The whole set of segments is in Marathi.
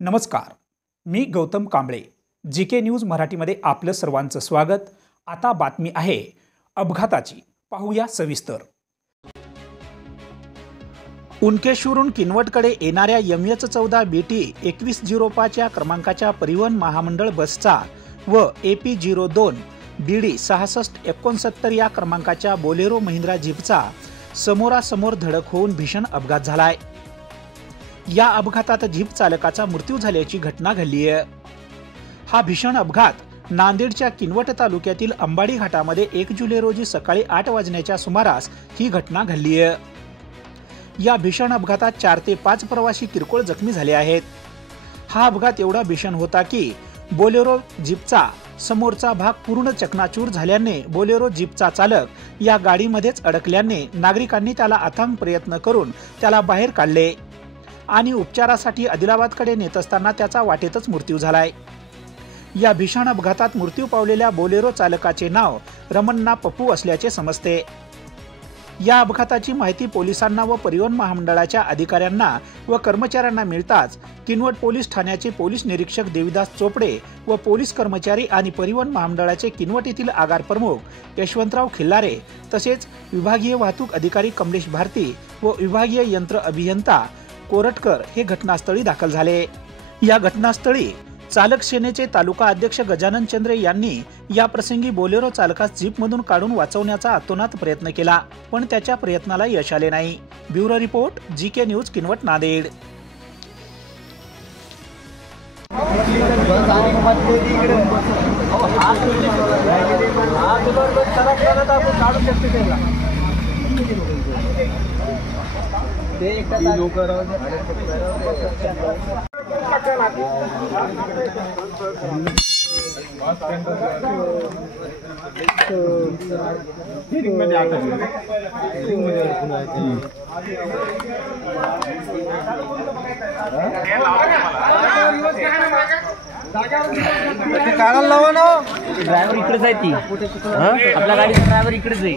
नमस्कार, मी गौतम कांबळे. जीके न्यूज मराठीमध्ये आपलं सर्वांचं स्वागत. आता बातमी आहे अपघाताची, पाहूया सविस्तर. उनकेशवरून किनवटकडे येणाऱ्या MH14 BT 2105 क्रमांकाच्या परिवहन महामंडळ बसचा व AP02 BD 6669 या क्रमांकाच्या बोलेरो महिंद्रा जीपचा समोरासमोर धडक होऊन भीषण अपघात झालाय. या अपघातात जीप चालकाचा मृत्यू झाल्याची घटना घडली आहे. हा भीषण अपघात नांदेडच्या किनवट तालुक्यातील अंबाडी घाटामध्ये 1 जुलै रोजी सकाळी 8 वाजण्याच्या सुमारास ही घटना घडली आहे. या भीषण अपघातात 4 ते 5 प्रवासी किरकोळ जखमी झाले आहेत. हा अपघात एवढा भीषण होता की बोलेरो जीपचा समोरचा भाग पूर्ण चकनाचूर झाल्याने बोलेरो जीपचा चालक या गाडीमध्येच अडकल्याने नागरिकांनी त्याला अथांग प्रयत्न करून त्याला बाहेर काढले आणि उपचारासाठी आदिलाबादकडे नेत असताना त्याचा वाटेतच मृत्यू झालाय. या भीषण अपघातात मृत्यू पावलेल्या बोलेरो चालकाचे नाव रमन्ना पप्पू असल्याचे समजते. या अपघाताची माहिती पोलिसांना व परिवहन महामंडळाच्या अधिकाऱ्यांना व कर्मचाऱ्यांना मिळताच किनवट पोलीस ठाण्याचे पोलीस निरीक्षक देविदास चोपडे व पोलीस कर्मचारी आणि परिवहन महामंडळाचे किनवट येथील आगार प्रमुख यशवंतराव खिल्लारे तसेच विभागीय वाहतूक अधिकारी कमलेश भारती व विभागीय यंत्र अभियंता कोरटकर हे घटनास्थळी दाखल झाले. या घटनास्थळी चालक सेनेचे तालुका अध्यक्ष गजानन चंद्रे यांनी या प्रसंगी बोलेरो चालकास जीपमधून काढून वाचवण्याचा अतोनात प्रयत्न केला, पण त्याच्या प्रयत्नाला यश आले नाही. Bureau report, GK news, Kinwat, Nanded. काढायला लावा ना. ड्रायव्हर इकडेच आहे ती. आपल्या गाडीचा ड्रायव्हर इकडेच आहे.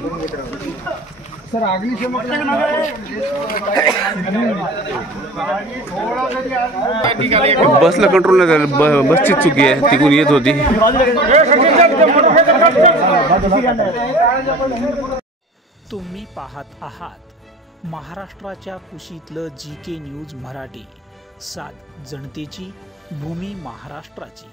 सर अग्निशमन बसला कंट्रोल नाही झालं. बसची चुकी आहे, तिकडून येत होती. तुम्ही पाहत आहात महाराष्ट्राच्या कुशीतलं जीके न्यूज मराठी. सात जनतेची, भूमी महाराष्ट्राची.